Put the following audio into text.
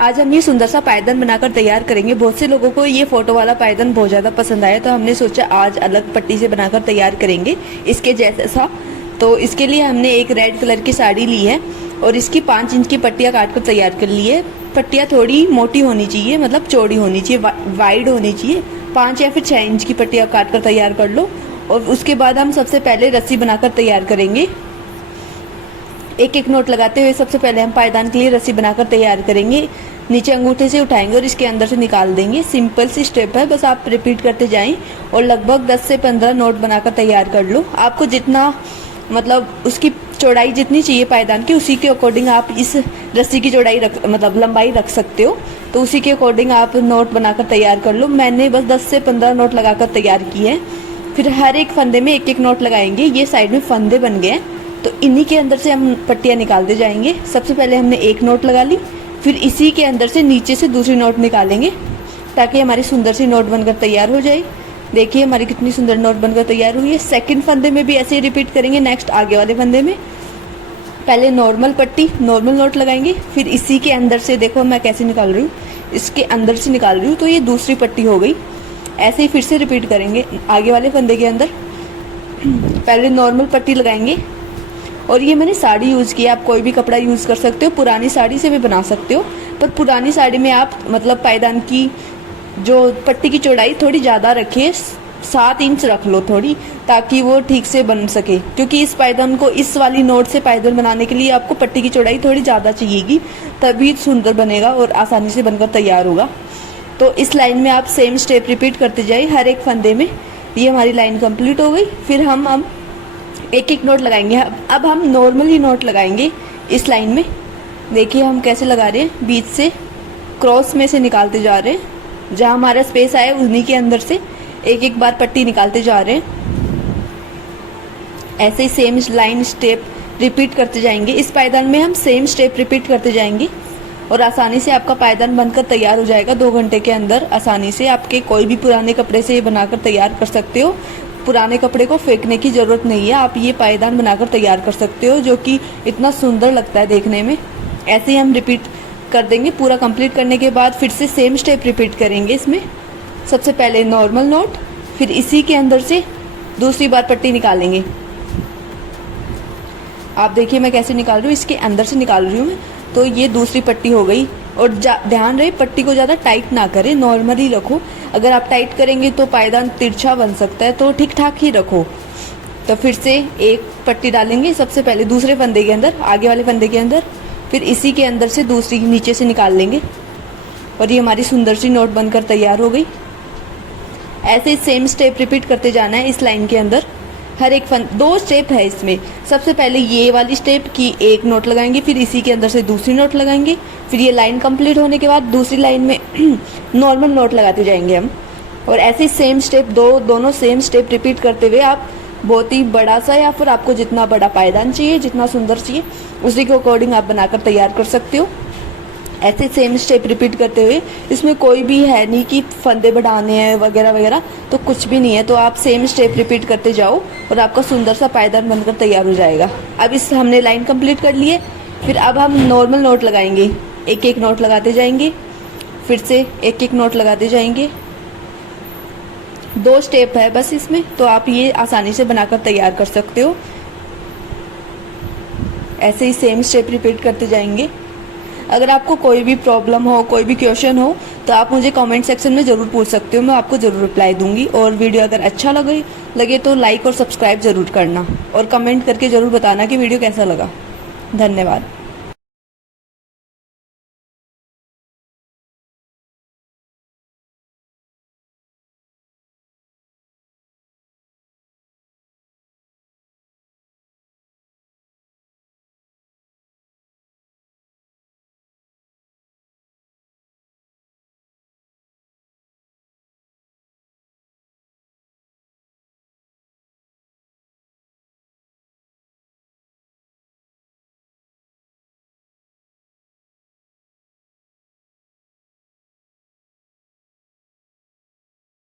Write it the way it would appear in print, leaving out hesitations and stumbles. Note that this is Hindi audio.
आज हम ये सुंदर सा पायदान बनाकर तैयार करेंगे। बहुत से लोगों को ये फोटो वाला पायदान बहुत ज़्यादा पसंद आया, तो हमने सोचा आज अलग पट्टी से बनाकर तैयार करेंगे इसके जैसा। तो इसके लिए हमने एक रेड कलर की साड़ी ली है और इसकी 5 इंच की पट्टियाँ काट कर तैयार कर ली है। पट्टियाँ थोड़ी मोटी होनी चाहिए, मतलब चौड़ी होनी चाहिए, वाइड होनी चाहिए। 5 या फिर 6 इंच की पट्टियाँ काट कर तैयार कर लो। और उसके बाद हम सबसे पहले रस्सी बनाकर तैयार करेंगे। एक एक नोट लगाते हुए सबसे पहले हम पायदान के लिए रस्सी बनाकर तैयार करेंगे। नीचे अंगूठे से उठाएंगे और इसके अंदर से निकाल देंगे। सिंपल सी स्टेप है, बस आप रिपीट करते जाएं और लगभग 10 से 15 नोट बनाकर तैयार कर लो। आपको जितना मतलब उसकी चौड़ाई जितनी चाहिए पायदान की, उसी के अकॉर्डिंग आप इस रस्सी की चौड़ाई मतलब लंबाई रख सकते हो। तो उसी के अकॉर्डिंग आप नोट बनाकर तैयार कर लो। मैंने बस 10 से 15 नोट लगाकर तैयार किए हैं। फिर हर एक फंदे में एक एक नोट लगाएंगे। ये साइड में फंदे बन गए हैं, तो इन्हीं के अंदर से हम पट्टियाँ निकालते जाएंगे। सबसे पहले हमने एक नोट लगा ली, फिर इसी के अंदर से नीचे से दूसरी नोट निकालेंगे ताकि हमारी सुंदर सी नोट बनकर तैयार हो जाए। देखिए हमारी कितनी सुंदर नोट बनकर तैयार हुई है। सेकंड फंदे में भी ऐसे ही रिपीट करेंगे। नेक्स्ट आगे वाले फंदे में पहले नॉर्मल पट्टी, नॉर्मल नोट लगाएंगे, फिर इसी के अंदर से देखो मैं कैसे निकाल रही हूँ, इसके अंदर से निकाल रही हूँ, तो ये दूसरी पट्टी हो गई। ऐसे ही फिर से रिपीट करेंगे। आगे वाले फंदे के अंदर पहले नॉर्मल पट्टी लगाएंगे। और ये मैंने साड़ी यूज़ की है, आप कोई भी कपड़ा यूज़ कर सकते हो, पुरानी साड़ी से भी बना सकते हो। पर पुरानी साड़ी में आप मतलब पायदान की जो पट्टी की चौड़ाई थोड़ी ज़्यादा रखिए, 7 इंच रख लो थोड़ी, ताकि वो ठीक से बन सके। क्योंकि इस पायदान को, इस वाली नोट से पायदान बनाने के लिए आपको पट्टी की चौड़ाई थोड़ी ज़्यादा चाहिएगी, तभी सुंदर बनेगा और आसानी से बनकर तैयार होगा। तो इस लाइन में आप सेम स्टेप रिपीट करते जाइए हर एक फंदे में। ये हमारी लाइन कंप्लीट हो गई। फिर हम एक एक नोट लगाएंगे। अब हम नॉर्मल ही नोट लगाएंगे इस लाइन में। देखिए हम कैसे लगा रहे हैं, बीच से क्रॉस में से निकालते जा रहे हैं। जहाँ हमारा स्पेस आया उन्हीं के अंदर से एक एक बार पट्टी निकालते जा रहे हैं। ऐसे ही सेम लाइन स्टेप रिपीट करते जाएंगे। इस पायदान में हम सेम स्टेप रिपीट करते जाएंगे और आसानी से आपका पायदान बनकर तैयार हो जाएगा। 2 घंटे के अंदर आसानी से आपके कोई भी पुराने कपड़े से ये बनाकर तैयार कर सकते हो। पुराने कपड़े को फेंकने की ज़रूरत नहीं है, आप ये पायदान बनाकर तैयार कर सकते हो, जो कि इतना सुंदर लगता है देखने में। ऐसे ही हम रिपीट कर देंगे। पूरा कंप्लीट करने के बाद फिर से सेम स्टेप रिपीट करेंगे। इसमें सबसे पहले नॉर्मल नोट, फिर इसी के अंदर से दूसरी बार पट्टी निकालेंगे। आप देखिए मैं कैसे निकाल रही हूँ, इसके अंदर से निकाल रही हूँ मैं। तो ये दूसरी पट्टी हो गई। और ध्यान रहे पट्टी को ज़्यादा टाइट ना करें, नॉर्मली रखो। अगर आप टाइट करेंगे तो पायदान तिरछा बन सकता है, तो ठीक ठाक ही रखो। तो फिर से एक पट्टी डालेंगे सबसे पहले दूसरे फंदे के अंदर, आगे वाले फंदे के अंदर, फिर इसी के अंदर से दूसरी नीचे से निकाल लेंगे और ये हमारी सुंदर सी नोट बनकर तैयार हो गई। ऐसे सेम स्टेप रिपीट करते जाना है इस लाइन के अंदर। हर एक 2 स्टेप है इसमें। सबसे पहले ये वाली स्टेप की एक नोट लगाएंगे, फिर इसी के अंदर से दूसरी नोट लगाएंगे। फिर ये लाइन कंप्लीट होने के बाद दूसरी लाइन में नॉर्मल नोट लगाते जाएंगे हम। और ऐसे सेम स्टेप दोनों सेम स्टेप रिपीट करते हुए आप बहुत ही बड़ा सा, या फिर आपको जितना बड़ा पायदान चाहिए, जितना सुंदर चाहिए, उसी के अकॉर्डिंग आप बनाकर तैयार कर सकते हो। ऐसे सेम स्टेप रिपीट करते हुए, इसमें कोई भी है नहीं कि फंदे बढ़ाने हैं वगैरह वगैरह, तो कुछ भी नहीं है। तो आप सेम स्टेप रिपीट करते जाओ और आपका सुंदर सा पायदान बनकर तैयार हो जाएगा। अब इस हमने लाइन कंप्लीट कर ली है। फिर अब हम नॉर्मल नोट लगाएंगे। एक एक नोट लगाते जाएंगे, फिर से एक एक नोट लगाते जाएंगे। 2 स्टेप है बस इसमें, तो आप ये आसानी से बनाकर तैयार कर सकते हो। ऐसे ही सेम स्टेप रिपीट करते जाएंगे। अगर आपको कोई भी प्रॉब्लम हो, कोई भी क्वेश्चन हो, तो आप मुझे कमेंट सेक्शन में ज़रूर पूछ सकते हो, मैं आपको ज़रूर रिप्लाई दूंगी। और वीडियो अगर अच्छा लगे तो लाइक और सब्सक्राइब ज़रूर करना और कमेंट करके ज़रूर बताना कि वीडियो कैसा लगा। धन्यवाद।